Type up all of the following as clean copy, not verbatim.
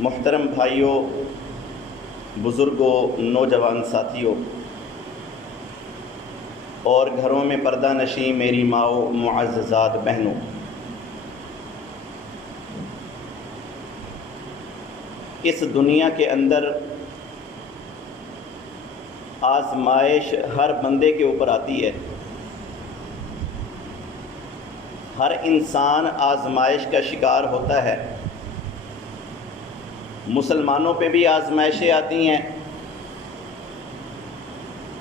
محترم بھائیوں، بزرگوں، نوجوان ساتھیوں اور گھروں میں پردہ نشین میری ماؤں، معززات بہنوں، اس دنیا کے اندر آزمائش ہر بندے کے اوپر آتی ہے۔ ہر انسان آزمائش کا شکار ہوتا ہے۔ مسلمانوں پہ بھی آزمائشیں آتی ہیں،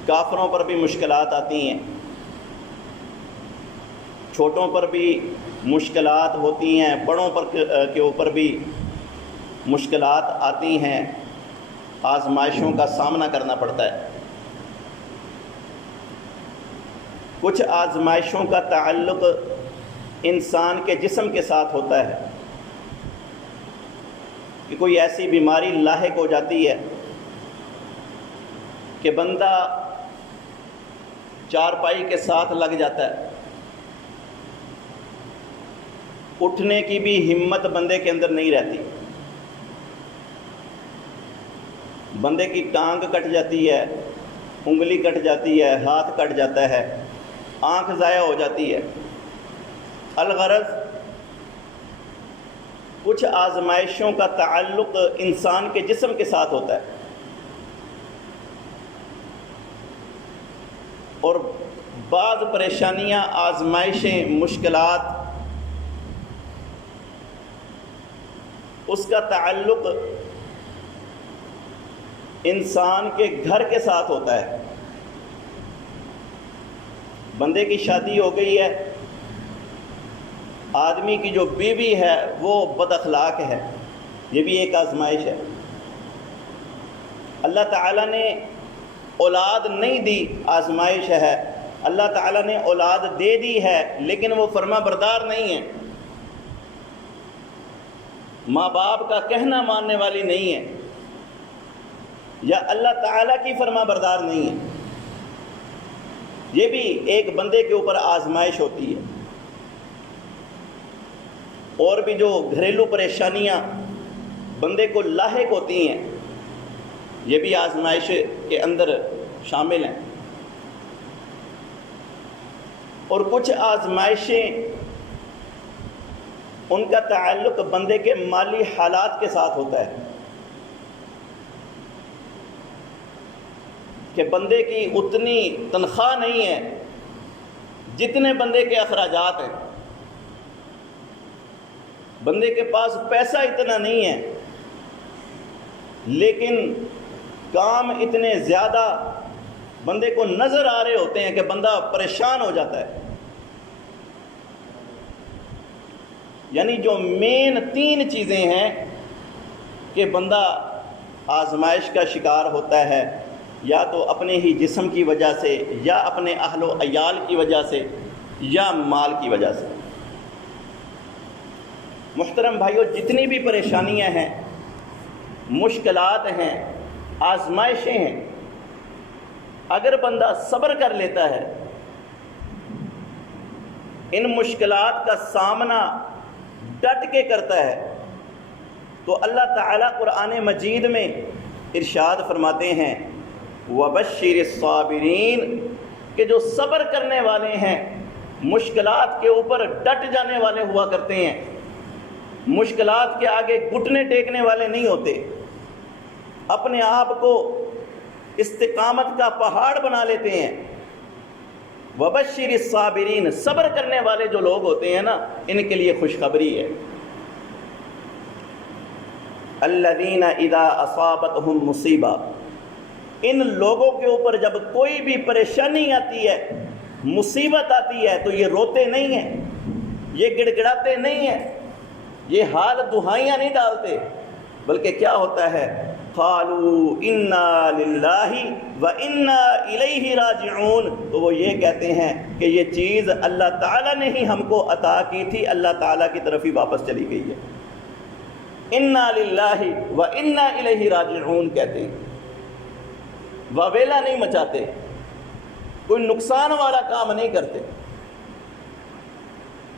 کافروں پر بھی مشکلات آتی ہیں، چھوٹوں پر بھی مشکلات ہوتی ہیں، بڑوں پر کے اوپر بھی مشکلات آتی ہیں، آزمائشوں کا سامنا کرنا پڑتا ہے۔ کچھ آزمائشوں کا تعلق انسان کے جسم کے ساتھ ہوتا ہے کہ کوئی ایسی بیماری لاحق ہو جاتی ہے کہ بندہ چارپائی کے ساتھ لگ جاتا ہے، اٹھنے کی بھی ہمت بندے کے اندر نہیں رہتی، بندے کی ٹانگ کٹ جاتی ہے، انگلی کٹ جاتی ہے، ہاتھ کٹ جاتا ہے، آنکھ ضائع ہو جاتی ہے۔ الغرض کچھ آزمائشوں کا تعلق انسان کے جسم کے ساتھ ہوتا ہے، اور بعض پریشانیاں، آزمائشیں، مشکلات، اس کا تعلق انسان کے گھر کے ساتھ ہوتا ہے۔ بندے کی شادی ہو گئی ہے، آدمی کی جو بیوی ہے وہ بد اخلاق ہے، یہ بھی ایک آزمائش ہے۔ اللہ تعالیٰ نے اولاد نہیں دی، آزمائش ہے۔ اللہ تعالیٰ نے اولاد دے دی ہے لیکن وہ فرما بردار نہیں ہے، ماں باپ کا کہنا ماننے والی نہیں ہے، یا اللہ تعالیٰ کی فرما بردار نہیں ہے۔ یہ بھی ایک بندے کے اوپر آزمائش ہوتی ہے۔ اور بھی جو گھریلو پریشانیاں بندے کو لاحق ہوتی ہیں، یہ بھی آزمائش کے اندر شامل ہیں۔ اور کچھ آزمائشیں ان کا تعلق بندے کے مالی حالات کے ساتھ ہوتا ہے کہ بندے کی اتنی تنخواہ نہیں ہے جتنے بندے کے اخراجات ہیں، بندے کے پاس پیسہ اتنا نہیں ہے لیکن کام اتنے زیادہ بندے کو نظر آ رہے ہوتے ہیں کہ بندہ پریشان ہو جاتا ہے۔ یعنی جو مین 3 چیزیں ہیں کہ بندہ آزمائش کا شکار ہوتا ہے، یا تو اپنے ہی جسم کی وجہ سے، یا اپنے اہل و عیال کی وجہ سے، یا مال کی وجہ سے۔ محترم بھائیوں، جتنی بھی پریشانیاں ہیں، مشکلات ہیں، آزمائشیں ہیں، اگر بندہ صبر کر لیتا ہے، ان مشکلات کا سامنا ڈٹ کے کرتا ہے، تو اللہ تعالیٰ قرآن مجید میں ارشاد فرماتے ہیں وَبَشِّرِ الصَّابِرِينَ، کہ جو صبر کرنے والے ہیں، مشکلات کے اوپر ڈٹ جانے والے ہوا کرتے ہیں، مشکلات کے آگے گھٹنے ٹیکنے والے نہیں ہوتے، اپنے آپ کو استقامت کا پہاڑ بنا لیتے ہیں۔ وَبَشِّرِ الصَّابِرِينَ، صبر کرنے والے جو لوگ ہوتے ہیں نا، ان کے لیے خوشخبری ہے۔ الَّذِينَ إِذَا أَصَابَتْهُمْ مُصِیبَةٌ، ان لوگوں کے اوپر جب کوئی بھی پریشانی آتی ہے، مصیبت آتی ہے، تو یہ روتے نہیں ہیں، یہ گڑ گڑاتے نہیں ہیں، یہ حال دہائیاں نہیں ڈالتے، بلکہ کیا ہوتا ہے؟ قالوا انا للہ وانا الیہ راجعون، تو وہ یہ کہتے ہیں کہ یہ چیز اللہ تعالیٰ نے ہی ہم کو عطا کی تھی، اللہ تعالیٰ کی طرف ہی واپس چلی گئی ہے۔ انا للہ وانا الیہ راجعون کہتے ہیں، واویلا نہیں مچاتے، کوئی نقصان والا کام نہیں کرتے۔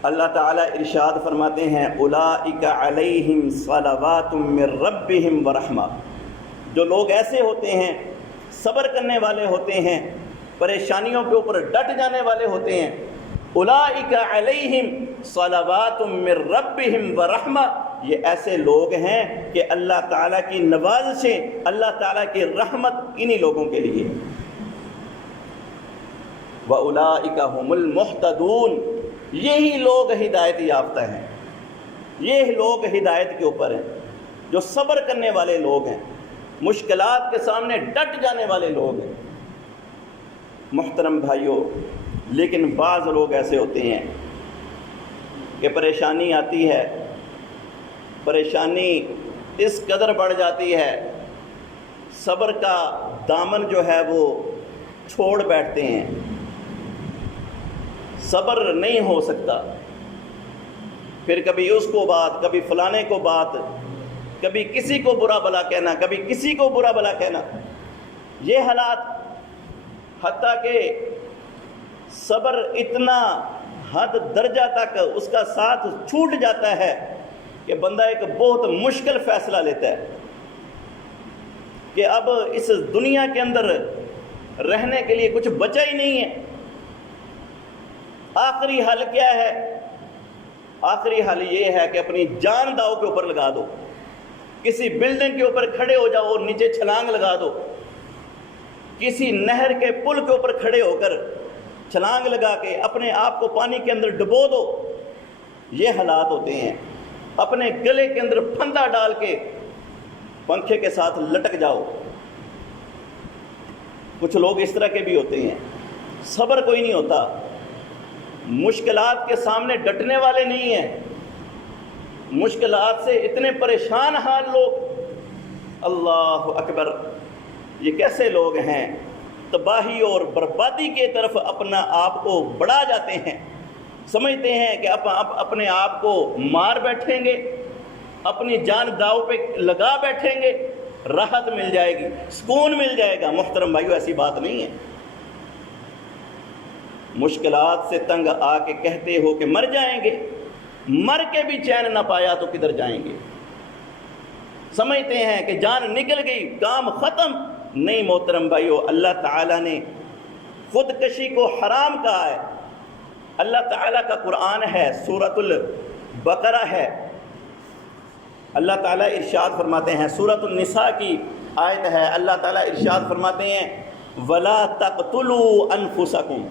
اللہ تعالیٰ ارشاد فرماتے ہیں اولئک علیہم صلوات من ربہم ورحمہ، جو لوگ ایسے ہوتے ہیں، صبر کرنے والے ہوتے ہیں، پریشانیوں کے اوپر ڈٹ جانے والے ہوتے ہیں، اولئک علیہم صلوات من ربہم ورحمہ، یہ ایسے لوگ ہیں کہ اللہ تعالیٰ کی نوازشیں، اللہ تعالیٰ کی رحمت انہی لوگوں کے لیے۔ وَأُولَئِكَ هُمُ الْمُهْتَدُونَ، یہی لوگ ہدایت یافتہ ہیں، یہ لوگ ہدایت کے اوپر ہیں، جو صبر کرنے والے لوگ ہیں، مشکلات کے سامنے ڈٹ جانے والے لوگ ہیں۔ محترم بھائیوں، لیکن بعض لوگ ایسے ہوتے ہیں کہ پریشانی آتی ہے، پریشانی اس قدر بڑھ جاتی ہے، صبر کا دامن جو ہے وہ چھوڑ بیٹھتے ہیں، صبر نہیں ہو سکتا، پھر کبھی اس کو بات، کبھی فلانے کو بات، کبھی کسی کو برا بھلا کہنا، کبھی کسی کو برا بھلا کہنا، یہ حالات، حتیٰ کہ صبر اتنا حد درجہ تک اس کا ساتھ چھوٹ جاتا ہے کہ بندہ ایک بہت مشکل فیصلہ لیتا ہے کہ اب اس دنیا کے اندر رہنے کے لیے کچھ بچا ہی نہیں ہے۔ آخری حل کیا ہے؟ آخری حل یہ ہے کہ اپنی جان داؤ کے اوپر لگا دو، کسی بلڈنگ کے اوپر کھڑے ہو جاؤ اور نیچے چھلانگ لگا دو، کسی نہر کے پل کے اوپر کھڑے ہو کر چھلانگ لگا کے اپنے آپ کو پانی کے اندر ڈبو دو۔ یہ حالات ہوتے ہیں۔ اپنے گلے کے اندر پھندا ڈال کے پنکھے کے ساتھ لٹک جاؤ۔ کچھ لوگ اس طرح کے بھی ہوتے ہیں، صبر کوئی نہیں ہوتا، مشکلات کے سامنے ڈٹنے والے نہیں ہیں، مشکلات سے اتنے پریشان حال لوگ، اللہ اکبر، یہ کیسے لوگ ہیں؟ تباہی اور بربادی کی طرف اپنا آپ کو بڑھا جاتے ہیں، سمجھتے ہیں کہ اپنے آپ کو مار بیٹھیں گے، اپنی جان داؤ پہ لگا بیٹھیں گے، راحت مل جائے گی، سکون مل جائے گا۔ محترم بھائیو، ایسی بات نہیں ہے۔ مشکلات سے تنگ آ کے کہتے ہو کہ مر جائیں گے، مر کے بھی چین نہ پایا تو کدھر جائیں گے؟ سمجھتے ہیں کہ جان نکل گئی، کام ختم۔ نہیں محترم بھائیو، اللہ تعالیٰ نے خودکشی کو حرام کہا ہے۔ اللہ تعالیٰ کا قرآن ہے، سورۃ البقرہ ہے، اللہ تعالیٰ ارشاد فرماتے ہیں، سورۃ النساء کی آیت ہے، اللہ تعالیٰ ارشاد فرماتے ہیں وَلَا تَقْتُلُوا أَنفُسَكُمْ،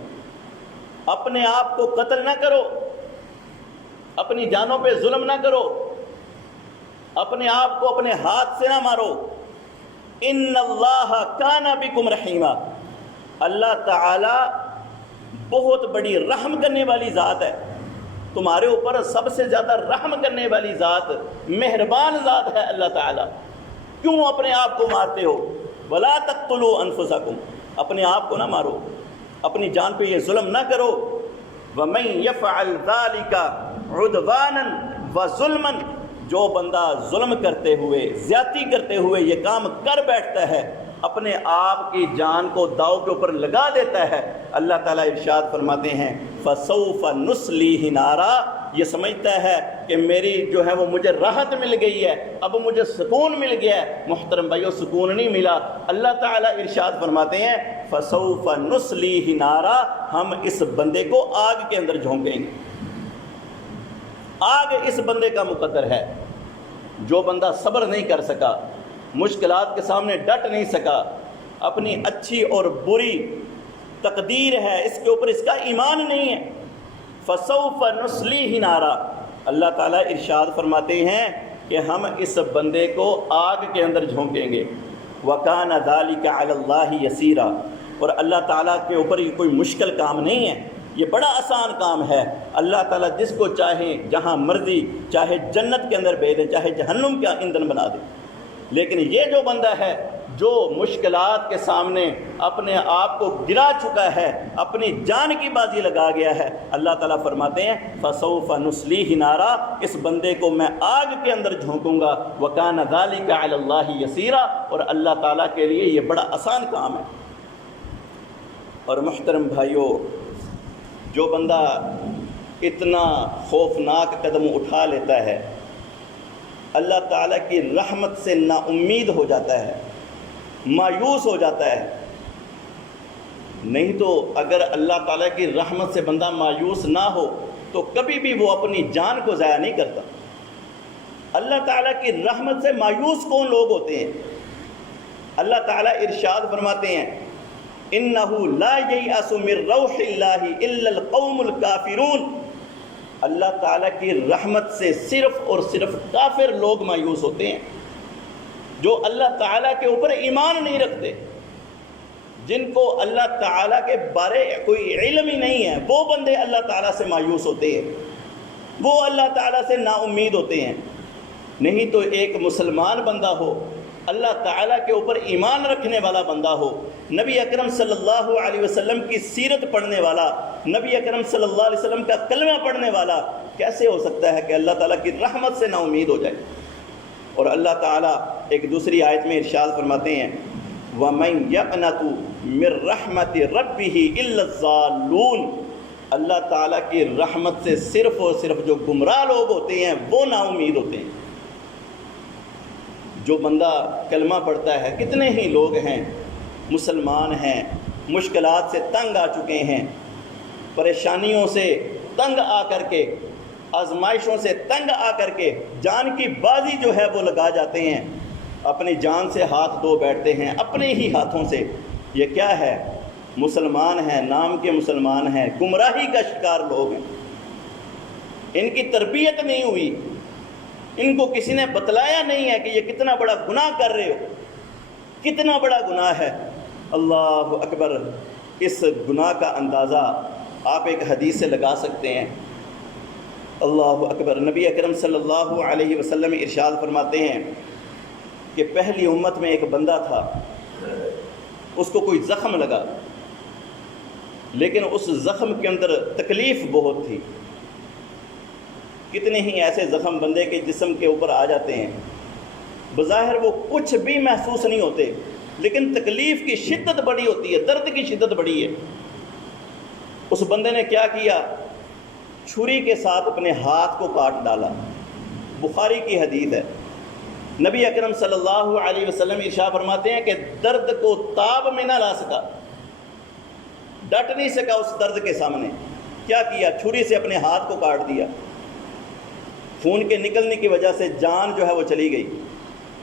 اپنے آپ کو قتل نہ کرو، اپنی جانوں پہ ظلم نہ کرو، اپنے آپ کو اپنے ہاتھ سے نہ مارو۔ ان اللہ کان بکم رحیما، اللہ تعالی بہت بڑی رحم کرنے والی ذات ہے، تمہارے اوپر سب سے زیادہ رحم کرنے والی ذات، مہربان ذات ہے اللہ تعالی۔ کیوں اپنے آپ کو مارتے ہو؟ ولا تقتلوا انفسکم، اپنے آپ کو نہ مارو، اپنی جان پہ یہ ظلم نہ کرو۔ ومن یفعل ذلک عدوانا وظلما، جو بندہ ظلم کرتے ہوئے، زیادتی کرتے ہوئے یہ کام کر بیٹھتا ہے، اپنے آپ کی جان کو داؤ کے اوپر لگا دیتا ہے، اللہ تعالیٰ ارشاد فرماتے ہیں فسوف نصلیہ نارا، یہ سمجھتا ہے کہ میری جو ہے وہ مجھے راحت مل گئی ہے، اب مجھے سکون مل گیا ہے۔ محترم بھائیو، سکون نہیں ملا۔ اللہ تعالیٰ ارشاد فرماتے ہیں فسوف نصلیہ نارا، ہم اس بندے کو آگ کے اندر جھونکیں گے۔ آگ اس بندے کا مقدر ہے۔ جو بندہ صبر نہیں کر سکا، مشکلات کے سامنے ڈٹ نہیں سکا، اپنی اچھی اور بری تقدیر ہے اس کے اوپر اس کا ایمان نہیں ہے، فسوف نصلیہ نارا، اللہ تعالیٰ ارشاد فرماتے ہیں کہ ہم اس بندے کو آگ کے اندر جھونکیں گے۔ وَكَانَ ذَلِكَ عَلَى اللَّهِ يَسِيرًا، اور اللہ تعالیٰ کے اوپر یہ کوئی مشکل کام نہیں ہے، یہ بڑا آسان کام ہے۔ اللہ تعالیٰ جس کو چاہے جہاں مرضی، چاہے جنت کے اندر بھیج دے، چاہے جہنم کا ایندھن بنا دے۔ لیکن یہ جو بندہ ہے جو مشکلات کے سامنے اپنے آپ کو گرا چکا ہے، اپنی جان کی بازی لگا گیا ہے، اللہ تعالیٰ فرماتے ہیں فَسَوْفَ نُصْلِيهِ نَارًا، اس بندے کو میں آگ کے اندر جھونکوں گا۔ وَكَانَ ذَلِكَ عَلَى اللَّهِ يَسِيرًا، اور اللہ تعالیٰ کے لیے یہ بڑا آسان کام ہے۔ اور محترم بھائیوں، جو بندہ اتنا خوفناک قدم اٹھا لیتا ہے، اللہ تعالیٰ کی رحمت سے نا امید ہو جاتا ہے، مایوس ہو جاتا ہے. نہیں تو اگر اللہ تعالیٰ کی رحمت سے بندہ مایوس نہ ہو تو کبھی بھی وہ اپنی جان کو ضائع نہیں کرتا. اللہ تعالیٰ کی رحمت سے مایوس کون لوگ ہوتے ہیں؟ اللہ تعالیٰ ارشاد فرماتے ہیں اِنَّهُ لَا يَيْأَسُ مِن رَّوْحِ اللَّهِ إِلَّا الْقَوْمُ الْكَافِرُونَ. اللہ تعالیٰ کی رحمت سے صرف اور صرف کافر لوگ مایوس ہوتے ہیں، جو اللہ تعالیٰ کے اوپر ایمان نہیں رکھتے، جن کو اللہ تعالیٰ کے بارے کوئی علم ہی نہیں ہے، وہ بندے اللہ تعالیٰ سے مایوس ہوتے ہیں، وہ اللہ تعالیٰ سے نا امید ہوتے ہیں. نہیں تو ایک مسلمان بندہ ہو، اللہ تعالیٰ کے اوپر ایمان رکھنے والا بندہ ہو، نبی اکرم صلی اللہ علیہ وسلم کی سیرت پڑھنے والا، نبی اکرم صلی اللہ علیہ وسلم کا کلمہ پڑھنے والا، کیسے ہو سکتا ہے کہ اللہ تعالیٰ کی رحمت سے نا امید ہو جائے؟ اور اللہ تعالیٰ ایک دوسری آیت میں ارشاد فرماتے ہیں وَمَن يَقْنَطُ مِن رَحْمَةِ رَبِّهِ إِلَّا الضَّالُّونَ. اللہ تعالیٰ کی رحمت سے صرف اور صرف جو گمراہ لوگ ہوتے ہیں وہ نا امید ہوتے ہیں. جو بندہ کلمہ پڑھتا ہے، کتنے ہی لوگ ہیں مسلمان ہیں، مشکلات سے تنگ آ چکے ہیں، پریشانیوں سے تنگ آ کر کے، آزمائشوں سے تنگ آ کر کے جان کی بازی جو ہے وہ لگا جاتے ہیں، اپنی جان سے ہاتھ دھو بیٹھتے ہیں اپنے ہی ہاتھوں سے. یہ کیا ہے؟ مسلمان ہیں، نام کے مسلمان ہیں، گمراہی کا شکار لوگ ہیں. ان کی تربیت نہیں ہوئی، ان کو کسی نے بتلایا نہیں ہے کہ یہ کتنا بڑا گناہ کر رہے ہو، کتنا بڑا گناہ ہے. اللہ اکبر. اس گناہ کا اندازہ آپ ایک حدیث سے لگا سکتے ہیں. اللہ اکبر. نبی اکرم صلی اللہ علیہ وسلم ارشاد فرماتے ہیں کہ پہلی امت میں ایک بندہ تھا، اس کو کوئی زخم لگا، لیکن اس زخم کے اندر تکلیف بہت تھی. کتنے ہی ایسے زخم بندے کے جسم کے اوپر آ جاتے ہیں، بظاہر وہ کچھ بھی محسوس نہیں ہوتے، لیکن تکلیف کی شدت بڑی ہوتی ہے، درد کی شدت بڑی ہے. اس بندے نے کیا کیا؟ چھری کے ساتھ اپنے ہاتھ کو کاٹ ڈالا. بخاری کی حدیث ہے. نبی اکرم صلی اللہ علیہ وسلم ارشاد فرماتے ہیں کہ درد کو تاب میں نہ لا سکا، ڈٹ نہیں سکا اس درد کے سامنے. کیا کیا؟ چھری سے اپنے ہاتھ کو کاٹ دیا. خون کے نکلنے کی وجہ سے جان جو ہے وہ چلی گئی.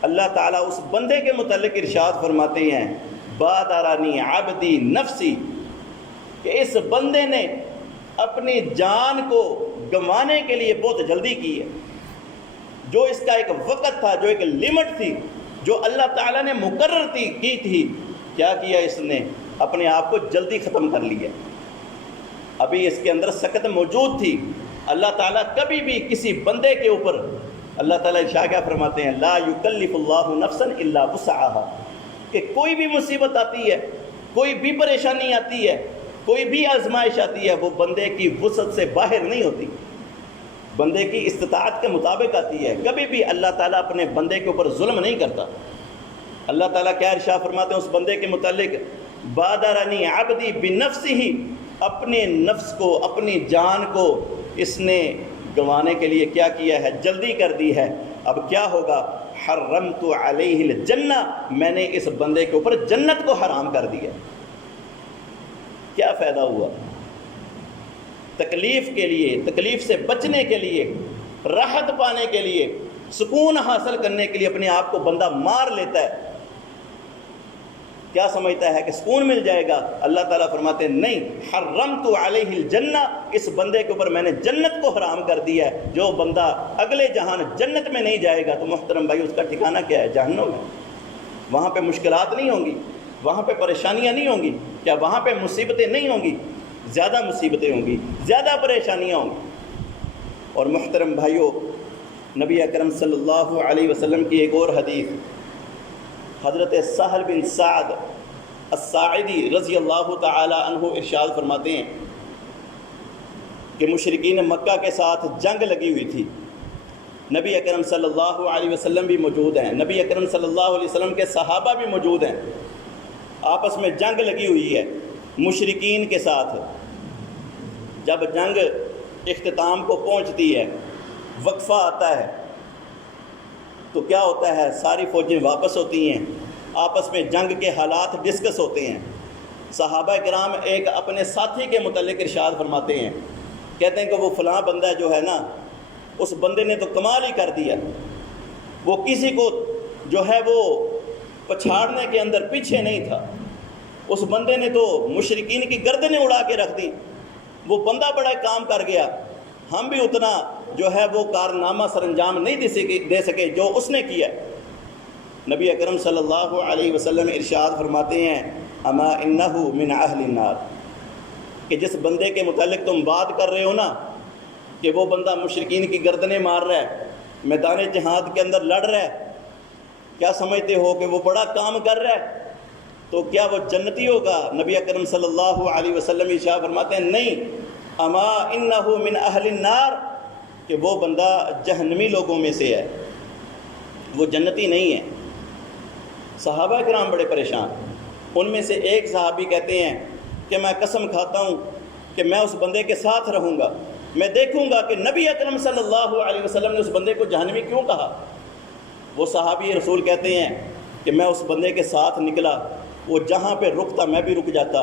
اللہ تعالیٰ اس بندے کے متعلق ارشاد فرماتے ہیں بادرانی عبدی نفسی، کہ اس بندے نے اپنی جان کو گنوانے کے لیے بہت جلدی کی ہے. جو اس کا ایک وقت تھا، جو ایک لمٹ تھی، جو اللہ تعالیٰ نے مقرر کی تھی، کیا کیا اس نے؟ اپنے آپ کو جلدی ختم کر لیا. ابھی اس کے اندر سکت موجود تھی. اللہ تعالیٰ کبھی بھی کسی بندے کے اوپر، اللہ تعالیٰ ارشاد کیا فرماتے ہیں لا یکلف اللہ نفسا الا وسعها، کہ کوئی بھی مصیبت آتی ہے، کوئی بھی پریشانی آتی ہے، کوئی بھی آزمائش آتی ہے، وہ بندے کی وسعت سے باہر نہیں ہوتی، بندے کی استطاعت کے مطابق آتی ہے. کبھی بھی اللہ تعالیٰ اپنے بندے کے اوپر ظلم نہیں کرتا. اللہ تعالیٰ کیا ارشاد فرماتے ہیں اس بندے کے متعلق بادرانی عبدی بنفسہ، اپنے نفس کو، اپنی جان کو اس نے گنوانے کے لیے کیا کیا ہے؟ جلدی کر دی ہے. اب کیا ہوگا؟ حرمت علیہ الجنہ، میں نے اس بندے کے اوپر جنت کو حرام کر دیا. کیا فائدہ ہوا؟ تکلیف کے لیے، تکلیف سے بچنے کے لیے، راحت پانے کے لیے، سکون حاصل کرنے کے لیے اپنے آپ کو بندہ مار لیتا ہے. کیا سمجھتا ہے کہ سکون مل جائے گا؟ اللہ تعالیٰ فرماتے ہیں نہیں، حرمت علیہ الجنہ، اس بندے کے اوپر میں نے جنت کو حرام کر دیا ہے. جو بندہ اگلے جہان جنت میں نہیں جائے گا تو محترم بھائی اس کا ٹھکانہ کیا ہے؟ جہنم میں. وہاں پہ مشکلات نہیں ہوں گی، وہاں پہ پریشانیاں نہیں ہوں گی. کیا وہاں پہ مصیبتیں نہیں ہوں گی؟ زیادہ مصیبتیں ہوں گی، زیادہ پریشانیاں ہوں گی. اور محترم بھائیوں، نبی اکرم صلی اللہ علیہ وسلم کی ایک اور حدیث، حضرت سہل بن سعد الساعدی رضی اللہ تعالی عنہ ارشاد فرماتے ہیں کہ مشرکین مکہ کے ساتھ جنگ لگی ہوئی تھی. نبی اکرم صلی اللہ علیہ وسلم بھی موجود ہیں، نبی اکرم صلی اللہ علیہ وسلم کے صحابہ بھی موجود ہیں. آپس میں جنگ لگی ہوئی ہے مشرکین کے ساتھ. جب جنگ اختتام کو پہنچتی ہے، وقفہ آتا ہے، تو کیا ہوتا ہے؟ ساری فوجیں واپس ہوتی ہیں، آپس میں جنگ کے حالات ڈسکس ہوتے ہیں۔ صحابہ کرام ایک اپنے ساتھی کے متعلق ارشاد فرماتے ہیں، کہتے ہیں کہ وہ فلاں بندہ جو ہے نا، اس بندے نے تو کمال ہی کر دیا، وہ کسی کو جو ہے وہ پچھاڑنے کے اندر پیچھے نہیں تھا، اس بندے نے تو مشرکین کی گردنیں اڑا کے رکھ دی، وہ بندہ بڑا کام کر گیا، ہم بھی اتنا جو ہے وہ کارنامہ سر انجام نہیں دے سکے جو اس نے کیا۔ نبی اکرم صلی اللہ علیہ وسلم ارشاد فرماتے ہیں، اما انہ من اہل النار، کہ جس بندے کے متعلق تم بات کر رہے ہو نا کہ وہ بندہ مشرکین کی گردنیں مار رہا ہے، میدان جہاد کے اندر لڑ رہا ہے، کیا سمجھتے ہو کہ وہ بڑا کام کر رہا ہے تو کیا وہ جنتی ہوگا؟ نبی اکرم صلی اللہ علیہ وسلم ارشاد فرماتے ہیں، نہیں، اما انہ من اہل النار، کہ وہ بندہ جہنمی لوگوں میں سے ہے، وہ جنتی نہیں ہے۔ صحابہ کرام بڑے پریشان، ان میں سے ایک صحابی کہتے ہیں کہ میں قسم کھاتا ہوں کہ میں اس بندے کے ساتھ رہوں گا، میں دیکھوں گا کہ نبی اکرم صلی اللہ علیہ وسلم نے اس بندے کو جہنمی کیوں کہا۔ وہ صحابی رسول کہتے ہیں کہ میں اس بندے کے ساتھ نکلا، وہ جہاں پہ رکتا میں بھی رک جاتا،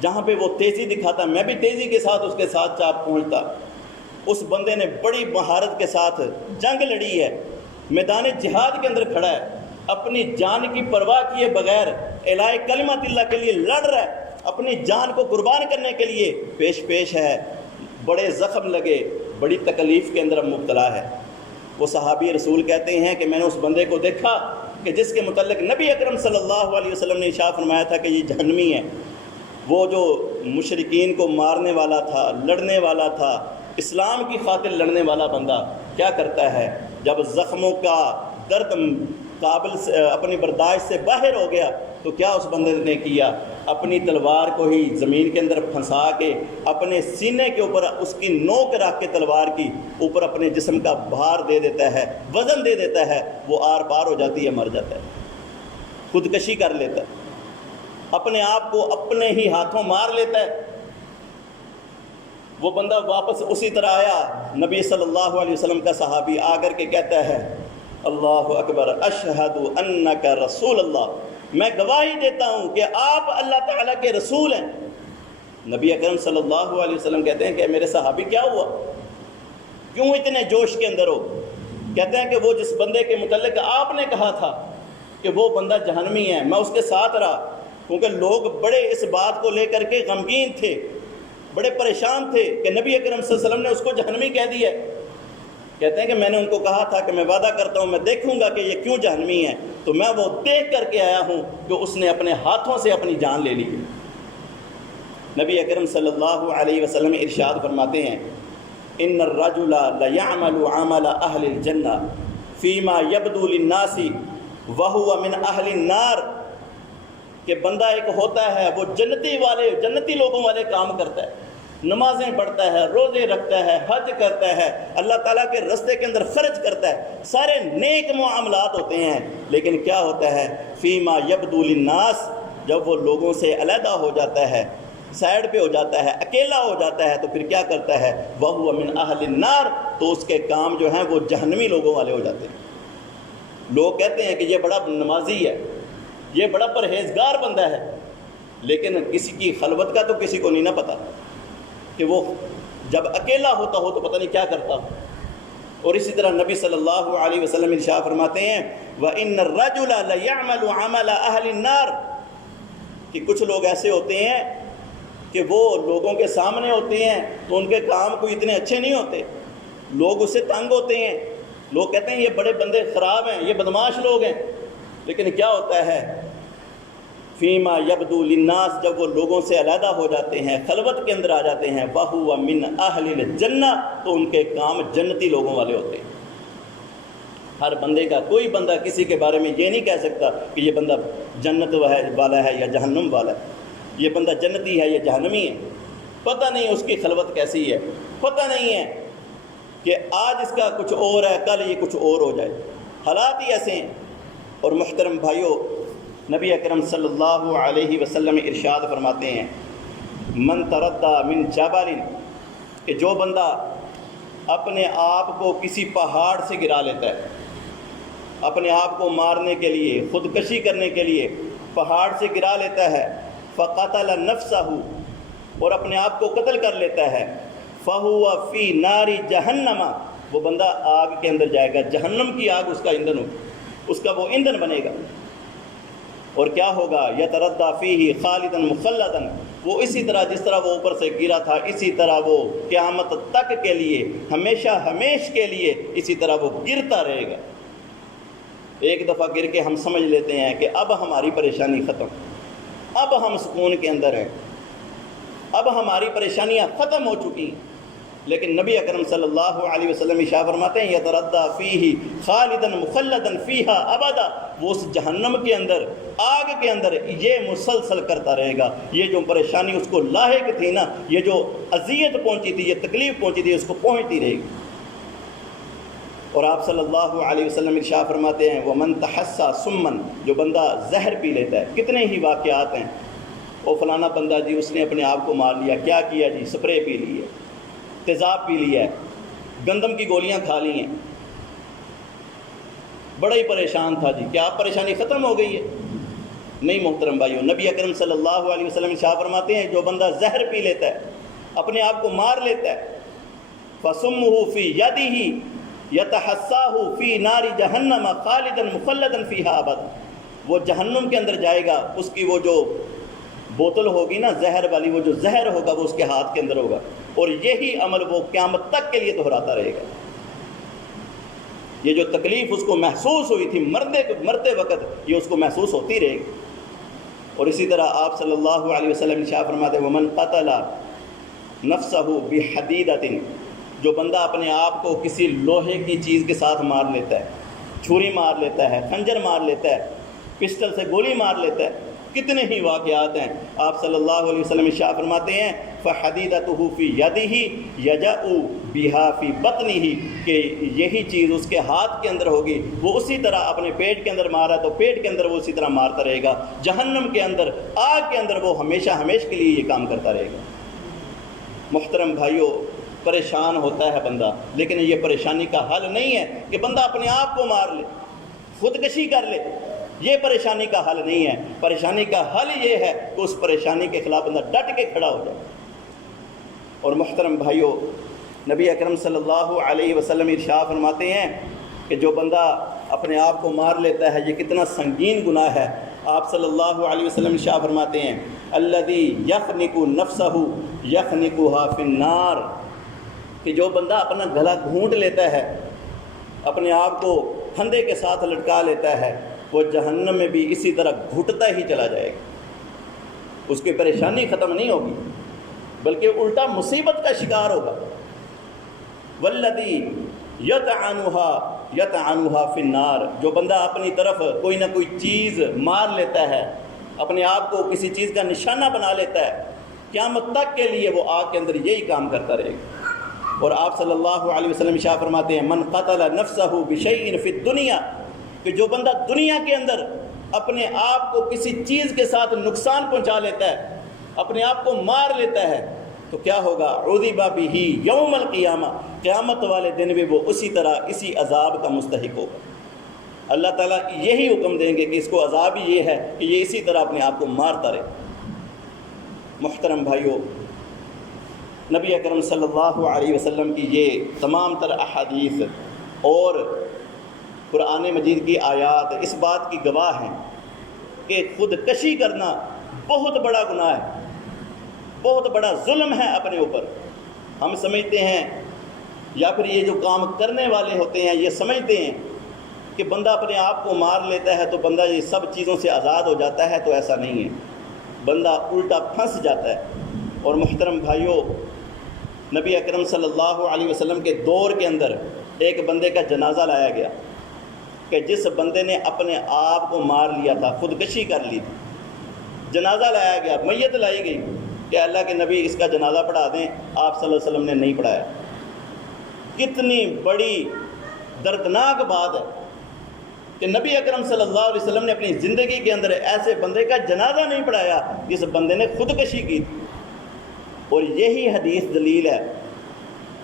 جہاں پہ وہ تیزی دکھاتا میں بھی تیزی کے ساتھ اس کے ساتھ چاپ پہنچتا۔ اس بندے نے بڑی مہارت کے ساتھ جنگ لڑی ہے، میدان جہاد کے اندر کھڑا ہے، اپنی جان کی پرواہ کیے بغیر اعلاء کلمت اللہ کے لیے لڑ رہا ہے، اپنی جان کو قربان کرنے کے لیے پیش ہے، بڑے زخم لگے، بڑی تکلیف کے اندر مبتلا ہے۔ وہ صحابی رسول کہتے ہیں کہ میں نے اس بندے کو دیکھا کہ جس کے متعلق نبی اکرم صلی اللہ علیہ وسلم نے ارشاد فرمایا تھا کہ یہ جہنمی ہے، وہ جو مشرکین کو مارنے والا تھا، لڑنے والا تھا، اسلام کی خاطر لڑنے والا بندہ کیا کرتا ہے؟ جب زخموں کا درد قابل سے اپنی برداشت سے باہر ہو گیا تو کیا اس بندے نے کیا؟ اپنی تلوار کو ہی زمین کے اندر پھنسا کے اپنے سینے کے اوپر اس کی نوک رکھ کے تلوار کی اوپر اپنے جسم کا بھار دے دیتا ہے، وزن دے دیتا ہے، وہ آر پار ہو جاتی ہے، مر جاتا ہے، خودکشی کر لیتا ہے، اپنے آپ کو اپنے ہی ہاتھوں مار لیتا ہے۔ وہ بندہ واپس اسی طرح آیا، نبی صلی اللہ علیہ وسلم کا صحابی آ کر کے کہتا ہے، اللہ اکبر، اشہد انک رسول اللہ، میں گواہی دیتا ہوں کہ آپ اللہ تعالیٰ کے رسول ہیں۔ نبی اکرم صلی اللہ علیہ وسلم کہتے ہیں کہ میرے صحابی کیا ہوا، کیوں اتنے جوش کے اندر ہو؟ کہتے ہیں کہ وہ جس بندے کے متعلق آپ نے کہا تھا کہ وہ بندہ جہنمی ہے، میں اس کے ساتھ رہا، کیونکہ لوگ بڑے اس بات کو لے کر کے غمگین تھے، بڑے پریشان تھے کہ نبی اکرم صلی اللہ علیہ وسلم نے اس کو جہنمی کہہ دیا ہے۔ کہتے ہیں کہ میں نے ان کو کہا تھا کہ میں وعدہ کرتا ہوں میں دیکھوں گا کہ یہ کیوں جہنمی ہے، تو میں وہ دیکھ کر کے آیا ہوں کہ اس نے اپنے ہاتھوں سے اپنی جان لے لی۔ نبی اکرم صلی اللہ علیہ وسلم ارشاد فرماتے ہیں، ان الرجل لیعمل عمل اہل الجنہ فیما یبدو للناس وہو من اہل النار، کہ بندہ ایک ہوتا ہے وہ جنتی لوگوں والے کام کرتا ہے، نمازیں پڑھتا ہے، روزے رکھتا ہے، حج کرتا ہے، اللہ تعالیٰ کے راستے کے اندر خرچ کرتا ہے، سارے نیک معاملات ہوتے ہیں، لیکن کیا ہوتا ہے؟ فیما یبدو للناس، جب وہ لوگوں سے علیحدہ ہو جاتا ہے، سائڈ پہ ہو جاتا ہے، اکیلا ہو جاتا ہے، تو پھر کیا کرتا ہے؟ وَهُوَ مِنْ أَهْلِ النَّارِ، تو اس کے کام جو ہیں وہ جہنمی لوگوں والے ہو جاتے ہیں۔ لوگ کہتے ہیں کہ یہ بڑا نمازی ہے، یہ بڑا پرہیزگار بندہ ہے، لیکن کسی کی خلوت کا تو کسی کو نہیں نہ پتہ کہ وہ جب اکیلا ہوتا ہو تو پتہ نہیں کیا کرتا ہو۔ اور اسی طرح نبی صلی اللہ علیہ وسلم ارشاد فرماتے ہیں، وَإِنَّ الرَّجُلَ لَيَعْمَلُ عَمَلَ أَهْلِ النَّارِ، کہ کچھ لوگ ایسے ہوتے ہیں کہ وہ لوگوں کے سامنے ہوتے ہیں تو ان کے کام کوئی اتنے اچھے نہیں ہوتے، لوگ اس سے تنگ ہوتے ہیں، لوگ کہتے ہیں یہ بڑے بندے خراب ہیں، یہ بدماش لوگ ہیں، لیکن کیا ہوتا ہے؟ فیما یبدو للناس، جب وہ لوگوں سے علیحدہ ہو جاتے ہیں، خلوت کے اندر آ جاتے ہیں، وَهُوَ مِنْ أَهْلِ الْجَنَّةِ، تو ان کے کام جنتی لوگوں والے ہوتے ہیں۔ ہر بندے کا، کوئی بندہ کسی کے بارے میں یہ نہیں کہہ سکتا کہ یہ بندہ جنت والا ہے یا جہنم والا ہے، یہ بندہ جنتی ہے یا جہنمی ہے، پتہ نہیں اس کی خلوت کیسی ہے، پتہ نہیں ہے کہ آج اس کا کچھ اور ہے، کل یہ کچھ اور ہو جائے، حالات ہی ایسے ہیں۔ اور محترم بھائیوں، نبی اکرم صلی اللہ علیہ وسلم ارشاد فرماتے ہیں، من تردى من جبل، کہ جو بندہ اپنے آپ کو کسی پہاڑ سے گرا لیتا ہے، اپنے آپ کو مارنے کے لیے، خودکشی کرنے کے لیے پہاڑ سے گرا لیتا ہے، فقتل نفسہ، اور اپنے آپ کو قتل کر لیتا ہے، فَهُوَ فِي نَارِ جَهَنَّمَ، وہ بندہ آگ کے اندر جائے گا، جہنم کی آگ اس کا ایندھن ہوگا، اس کا وہ ایندھن بنے گا، اور کیا ہوگا؟ یتردى فیہ خالدا مخلدا، وہ اسی طرح جس طرح وہ اوپر سے گرا تھا اسی طرح وہ قیامت تک کے لیے، ہمیشہ ہمیش کے لیے اسی طرح وہ گرتا رہے گا۔ ایک دفعہ گر کے ہم سمجھ لیتے ہیں کہ اب ہماری پریشانی ختم، اب ہم سکون کے اندر ہیں، اب ہماری پریشانیاں ختم ہو چکی ہیں، لیکن نبی اکرم صلی اللہ علیہ وسلم ارشاد فرماتے ہیں یتردى فیہ خالدا مخلدا فیہا ابدا، وہ اس جہنم کے اندر، آگ کے اندر یہ مسلسل کرتا رہے گا، یہ جو پریشانی اس کو لاحق تھی نا، یہ جو اذیت پہنچی تھی، یہ تکلیف پہنچی تھی، اس کو پہنچتی رہے گی۔ اور آپ صلی اللہ علیہ وسلم ارشاد فرماتے ہیں وَمَن تَحَسَّى سُمًّا، جو بندہ زہر پی لیتا ہے، کتنے ہی واقعات ہیں، وہ فلانا بندہ جی اس نے اپنے آپ کو مار لیا، کیا کیا جی؟ سپرے پی لی ہے، تیزاب پی لیا ہے، گندم کی گولیاں کھا لی ہیں، بڑا ہی پریشان تھا جی، کیا آپ پریشانی ختم ہو گئی ہے؟ نہیں محترم بھائیو، نبی اکرم صلی اللہ علیہ وسلم ارشاد فرماتے ہیں جو بندہ زہر پی لیتا ہے، اپنے آپ کو مار لیتا ہے، فَسُمُّهُ فِي يَدِهِ يَتَحَسَّاهُ فِي نَارِ جَهَنَّمَ خَالِدًا مُخَلَّدًا فِيهَا أَبَدًا، وہ جہنم کے اندر جائے گا، اس کی وہ جو بوتل ہوگی نا زہر والی، وہ جو زہر ہوگا وہ اس کے ہاتھ کے اندر ہوگا، اور یہی عمل وہ قیامت تک کے لیے دہراتا رہے گا۔ یہ جو تکلیف اس کو محسوس ہوئی تھی مرتے وقت، یہ اس کو محسوس ہوتی رہے گی۔ اور اسی طرح آپ صلی اللہ علیہ وسلم ارشاد فرماتے ہیں وَمَن قَتَلَ نَفْسَهُ بِحَدِيدَةٍ، جو بندہ اپنے آپ کو کسی لوہے کی چیز کے ساتھ مار لیتا ہے، چھری مار لیتا ہے، خنجر مار لیتا ہے، پسٹل سے گولی مار لیتا ہے، کتنے ہی واقعات ہیں۔ آپ صلی اللہ علیہ وسلم ارشاد فرماتے ہیں فَحَدِيدَتُهُ فِي يَدِهِ يَجَأُ بِهَا فِي بَطْنِهِ، کہ یہی چیز اس کے ہاتھ کے اندر ہوگی، وہ اسی طرح اپنے پیٹ کے اندر مارا تو پیٹ کے اندر وہ اسی طرح مارتا رہے گا، جہنم کے اندر، آگ کے اندر وہ ہمیشہ ہمیش کے لیے یہ کام کرتا رہے گا۔ محترم بھائیوں، پریشان ہوتا ہے بندہ، لیکن یہ پریشانی کا حل نہیں ہے کہ بندہ اپنے آپ کو مار لے، خودکشی کر لے، یہ پریشانی کا حل نہیں ہے۔ پریشانی کا حل یہ ہے کہ اس پریشانی کے خلاف بندہ ڈٹ کے کھڑا ہو جائے۔ اور محترم بھائیوں، نبی اکرم صلی اللہ علیہ وسلم ارشاد فرماتے ہیں کہ جو بندہ اپنے آپ کو مار لیتا ہے یہ کتنا سنگین گناہ ہے۔ آپ صلی اللہ علیہ وسلم ارشاد فرماتے ہیں الذی یخنق نفسہ یخنقها فی النار، کہ جو بندہ اپنا گلا گھونٹ لیتا ہے، اپنے آپ کو پھندے کے ساتھ لٹکا لیتا ہے، وہ جہنم میں بھی اسی طرح گھٹتا ہی چلا جائے گا، اس کی پریشانی ختم نہیں ہوگی بلکہ الٹا مصیبت کا شکار ہوگا۔ والذی یطعنها فی النار، جو بندہ اپنی طرف کوئی نہ کوئی چیز مار لیتا ہے، اپنے آپ کو کسی چیز کا نشانہ بنا لیتا ہے، قیامت تک کے لیے وہ آگ کے اندر یہی کام کرتا رہے گا۔ اور آپ صلی اللہ علیہ وسلم ارشاد فرماتے ہیں من قتل نفسہ بشیء فی الدنیا، کہ جو بندہ دنیا کے اندر اپنے آپ کو کسی چیز کے ساتھ نقصان پہنچا لیتا ہے، اپنے آپ کو مار لیتا ہے، تو کیا ہوگا؟ عذب بہ یوم القیامہ، قیامت والے دن بھی وہ اسی طرح اسی عذاب کا مستحق ہوگا۔ اللہ تعالیٰ یہی حکم دیں گے کہ اس کو عذاب ہی یہ ہے کہ یہ اسی طرح اپنے آپ کو مارتا رہے۔ محترم بھائیوں، نبی اکرم صلی اللہ علیہ وسلم کی یہ تمام تر احادیث اور قرآن مجید کی آیات اس بات کی گواہ ہیں کہ خودکشی کرنا بہت بڑا گناہ ہے، بہت بڑا ظلم ہے اپنے اوپر۔ ہم سمجھتے ہیں یا پھر یہ جو کام کرنے والے ہوتے ہیں یہ سمجھتے ہیں کہ بندہ اپنے آپ کو مار لیتا ہے تو بندہ یہ سب چیزوں سے آزاد ہو جاتا ہے، تو ایسا نہیں ہے، بندہ الٹا پھنس جاتا ہے۔ اور محترم بھائیوں، نبی اکرم صلی اللہ علیہ وسلم کے دور کے اندر ایک بندے کا جنازہ لایا گیا کہ جس بندے نے اپنے آپ کو مار لیا تھا، خودکشی کر لی تھی، جنازہ لایا گیا، میت لائی گئی کہ اللہ کے نبی اس کا جنازہ پڑھا دیں، آپ صلی اللہ علیہ وسلم نے نہیں پڑھایا۔ کتنی بڑی دردناک بات ہے کہ نبی اکرم صلی اللہ علیہ وسلم نے اپنی زندگی کے اندر ایسے بندے کا جنازہ نہیں پڑھایا جس بندے نے خودکشی کی تھی۔ اور یہی حدیث دلیل ہے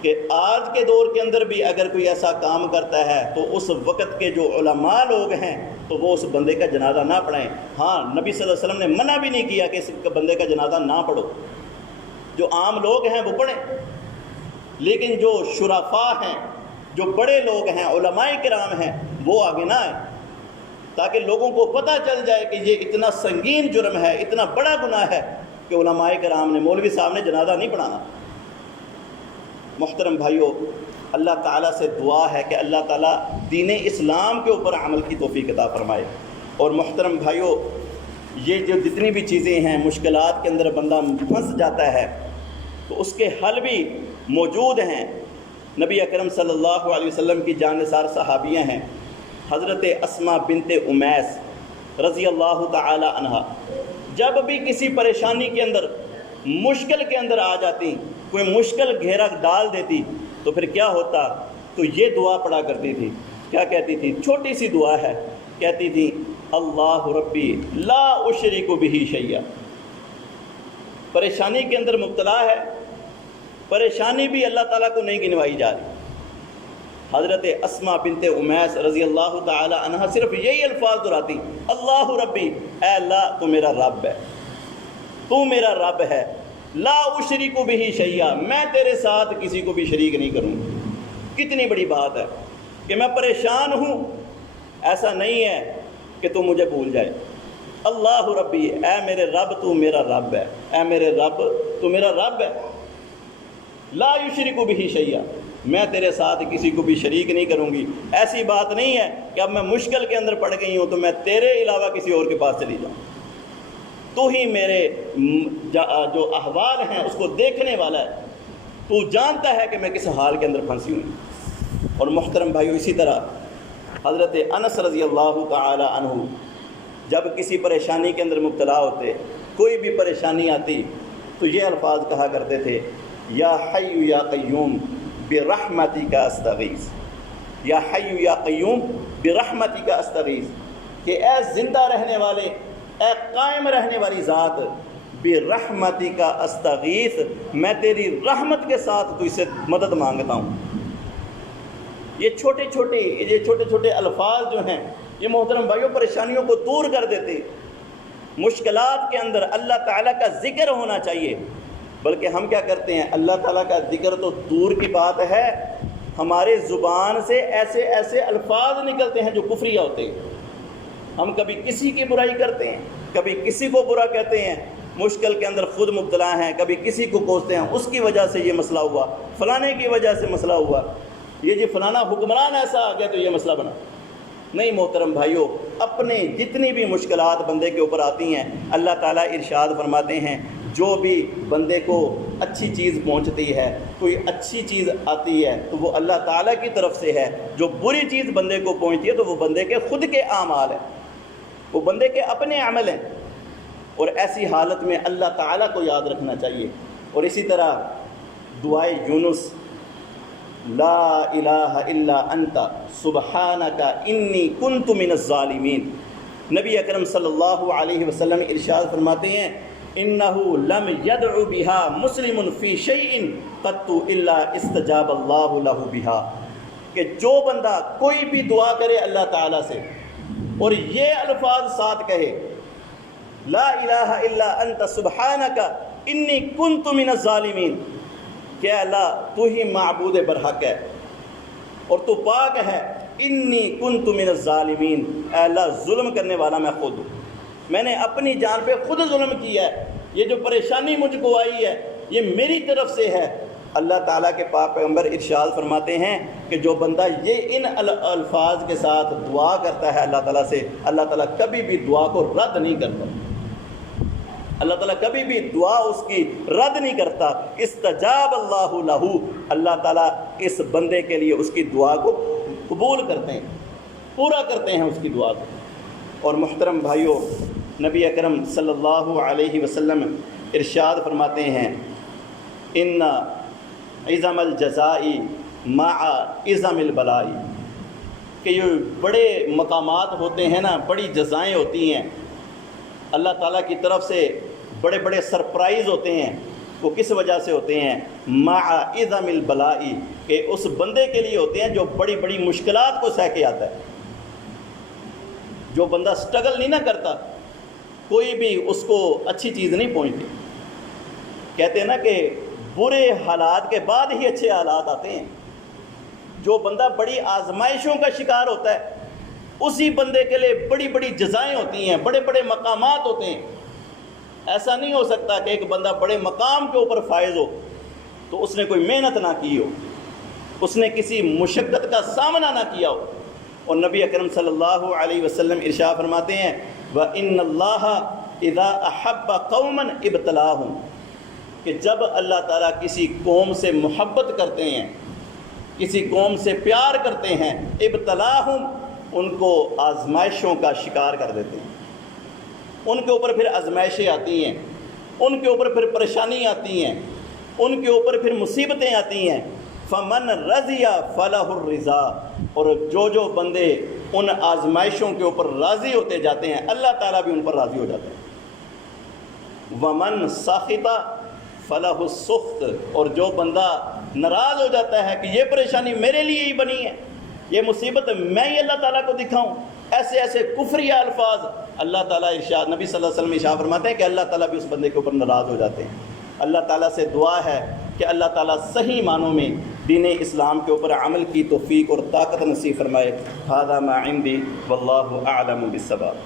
کہ آج کے دور کے اندر بھی اگر کوئی ایسا کام کرتا ہے تو اس وقت کے جو علماء لوگ ہیں تو وہ اس بندے کا جنازہ نہ پڑھائیں۔ ہاں، نبی صلی اللہ علیہ وسلم نے منع بھی نہیں کیا کہ اس بندے کا جنازہ نہ پڑھو، جو عام لوگ ہیں وہ پڑھیں، لیکن جو شرفاء ہیں، جو بڑے لوگ ہیں، علماء کرام ہیں، وہ آگے نہ آئیں، تاکہ لوگوں کو پتہ چل جائے کہ یہ اتنا سنگین جرم ہے، اتنا بڑا گناہ ہے کہ علماء کرام نے، مولوی صاحب نے جنازہ نہیں پڑھانا۔ محترم بھائیوں، اللہ تعالیٰ سے دعا ہے کہ اللہ تعالیٰ دین اسلام کے اوپر عمل کی توفیق عطا فرمائے۔ اور محترم بھائیوں، یہ جو جتنی بھی چیزیں ہیں، مشکلات کے اندر بندہ پھنس جاتا ہے تو اس کے حل بھی موجود ہیں۔ نبی اکرم صلی اللہ علیہ وسلم کی جانثار صحابیاں ہیں، حضرت اسماء بنت امیس رضی اللہ تعالی عنہ، جب بھی کسی پریشانی کے اندر، مشکل کے اندر آ جاتی، کوئی مشکل گھیرا ڈال دیتی تو پھر کیا ہوتا؟ تو یہ دعا پڑھا کرتی تھی۔ کیا کہتی تھی؟ چھوٹی سی دعا ہے، کہتی تھی اللہ ربی لا اشرک بہ شیئا۔ پریشانی کے اندر مبتلا ہے، پریشانی بھی اللہ تعالیٰ کو نہیں گنوائی جا رہی۔ حضرت اسماء بنت امیس رضی اللہ تعالی عنہ صرف یہی الفاظ دہراتی، اللہ ربی، اے اللہ تو میرا رب ہے، تو میرا رب ہے، لا اشرک بہ شیئا، میں تیرے ساتھ کسی کو بھی شریک نہیں کروں گی۔ کتنی بڑی بات ہے کہ میں پریشان ہوں، ایسا نہیں ہے کہ تو مجھے بھول جائے۔ اللہ ربی، اے میرے رب تو میرا رب ہے، اے میرے رب تو میرا رب ہے، لا یشرک بہ شیئا، میں تیرے ساتھ کسی کو بھی شریک نہیں کروں گی۔ ایسی بات نہیں ہے کہ اب میں مشکل کے اندر پڑ گئی ہوں تو میں تیرے علاوہ کسی اور کے پاس چلی جاؤں، تو ہی میرے جو احوال ہیں اس کو دیکھنے والا ہے، تو جانتا ہے کہ میں کس حال کے اندر پھنسی ہوں۔ اور محترم بھائیو، اسی طرح حضرت انس رضی اللہ تعالی عنہ جب کسی پریشانی کے اندر مبتلا ہوتے، کوئی بھی پریشانی آتی تو یہ الفاظ کہا کرتے تھے، یا حی یا قیوم برحمتک استغیث، یا حی یا قیوم برحمتک استغیث، کہ اے زندہ رہنے والے، اے قائم رہنے والی ذات، برحمتک استغیث، میں تیری رحمت کے ساتھ تو اس سے مدد مانگتا ہوں۔ یہ چھوٹے چھوٹے الفاظ جو ہیں، یہ محترم بھائیوں پریشانیوں کو دور کر دیتے۔ مشکلات کے اندر اللہ تعالیٰ کا ذکر ہونا چاہیے، بلکہ ہم کیا کرتے ہیں؟ اللہ تعالیٰ کا ذکر تو دور کی بات ہے، ہمارے زبان سے ایسے ایسے الفاظ نکلتے ہیں جو کفریہ ہوتے ہیں۔ ہم کبھی کسی کی برائی کرتے ہیں، کبھی کسی کو برا کہتے ہیں، مشکل کے اندر خود مبتلا ہیں، کبھی کسی کو کوستے ہیں، اس کی وجہ سے یہ مسئلہ ہوا، فلانے کی وجہ سے مسئلہ ہوا، یہ جی فلانا حکمران ایسا آ گیا تو یہ مسئلہ بنا۔ نہیں محترم بھائیوں، اپنے جتنی بھی مشکلات بندے کے اوپر آتی ہیں، اللہ تعالیٰ ارشاد فرماتے ہیں جو بھی بندے کو اچھی چیز پہنچتی ہے، کوئی اچھی چیز آتی ہے تو وہ اللہ تعالیٰ کی طرف سے ہے، جو بری چیز بندے کو پہنچتی ہے تو وہ بندے کے خود کے اعمال ہیں، وہ بندے کے اپنے عمل ہیں۔ اور ایسی حالت میں اللہ تعالیٰ کو یاد رکھنا چاہیے۔ اور اسی طرح دعائے یونس، لا الہ الا انت سبحانک انی کنت من الظالمین، نبی اکرم صلی اللہ علیہ وسلم ارشاد فرماتے ہیں، انہ لم یدع بہا مسلم فی شیء قط الا استجاب اللہ لہ بہا، کہ جو بندہ کوئی بھی دعا کرے اللہ تعالیٰ سے اور یہ الفاظ ساتھ کہے، لا الہ الا انت سبحانک انی کنت من الظالمین، کہ اللہ تو ہی معبود برحق ہے اور تو پاک ہے، انی کنت من الظالمین، اے اللہ ظلم کرنے والا میں خود ہوں، میں نے اپنی جان پہ خود ظلم کیا ہے، یہ جو پریشانی مجھ کو آئی ہے یہ میری طرف سے ہے۔ اللہ تعالیٰ کے پاک پیغمبر ارشاد فرماتے ہیں کہ جو بندہ یہ ان الفاظ کے ساتھ دعا کرتا ہے اللہ تعالیٰ سے، اللہ تعالیٰ کبھی بھی دعا کو رد نہیں کرتا، اللہ تعالیٰ کبھی بھی دعا اس کی رد نہیں کرتا۔ استجاب اللہ لہ، اللہ تعالیٰ اس بندے کے لیے اس کی دعا کو قبول کرتے ہیں، پورا کرتے ہیں اس کی دعا کو۔ اور محترم بھائیوں، نبی اکرم صلی اللہ علیہ وسلم ارشاد فرماتے ہیں، ان عظم الجزائی مع عظم البلائی، کہ یہ بڑے مقامات ہوتے ہیں نا، بڑی جزائیں ہوتی ہیں اللہ تعالیٰ کی طرف سے، بڑے بڑے سرپرائز ہوتے ہیں، وہ کس وجہ سے ہوتے ہیں؟ مع عظم البلائی، کہ اس بندے کے لیے ہوتے ہیں جو بڑی بڑی مشکلات کو سہ کے آتا ہے. جو بندہ سٹرگل نہیں نہ کرتا کوئی بھی اس کو اچھی چیز نہیں پہنچتی. کہتے ہیں نا کہ برے حالات کے بعد ہی اچھے حالات آتے ہیں. جو بندہ بڑی آزمائشوں کا شکار ہوتا ہے اسی بندے کے لیے بڑی بڑی جزائیں ہوتی ہیں، بڑے بڑے مقامات ہوتے ہیں. ایسا نہیں ہو سکتا کہ ایک بندہ بڑے مقام کے اوپر فائز ہو تو اس نے کوئی محنت نہ کی ہو، اس نے کسی مشقت کا سامنا نہ کیا ہو. اور نبی اکرم صلی اللہ علیہ وسلم ارشاد فرماتے ہیں وَإِنَّ اللَّهَ إِذَا أَحَبَّ قَوْمًا ابْتَلَاهُمْ، کہ جب اللہ تعالیٰ کسی قوم سے محبت کرتے ہیں، کسی قوم سے پیار کرتے ہیں، ابتلاہم، ان کو آزمائشوں کا شکار کر دیتے ہیں. ان کے اوپر پھر آزمائشیں آتی ہیں، ان کے اوپر پھر پریشانی آتی ہیں، ان کے اوپر پھر مصیبتیں آتی ہیں. فمن رضی فلاح الرضا، اور جو بندے ان آزمائشوں کے اوپر راضی ہوتے جاتے ہیں اللہ تعالیٰ بھی ان پر راضی ہو جاتے ہیں. ومن سخط فلاح السخط، اور جو بندہ ناراض ہو جاتا ہے کہ یہ پریشانی میرے لیے ہی بنی ہے، یہ مصیبت میں ہی اللہ تعالیٰ کو دکھاؤں، ایسے ایسے کفریہ الفاظ اللہ تعالیٰ ارشاد، نبی صلی اللہ علیہ وسلم ارشاد فرماتے ہیں کہ اللہ تعالیٰ بھی اس بندے کے اوپر ناراض ہو جاتے ہیں. اللہ تعالیٰ سے دعا ہے کہ اللہ تعالیٰ صحیح معنوں میں دین اسلام کے اوپر عمل کی توفیق اور طاقت نصیب فرمائے. ھذا ما عندی واللہ اعلم بالصواب.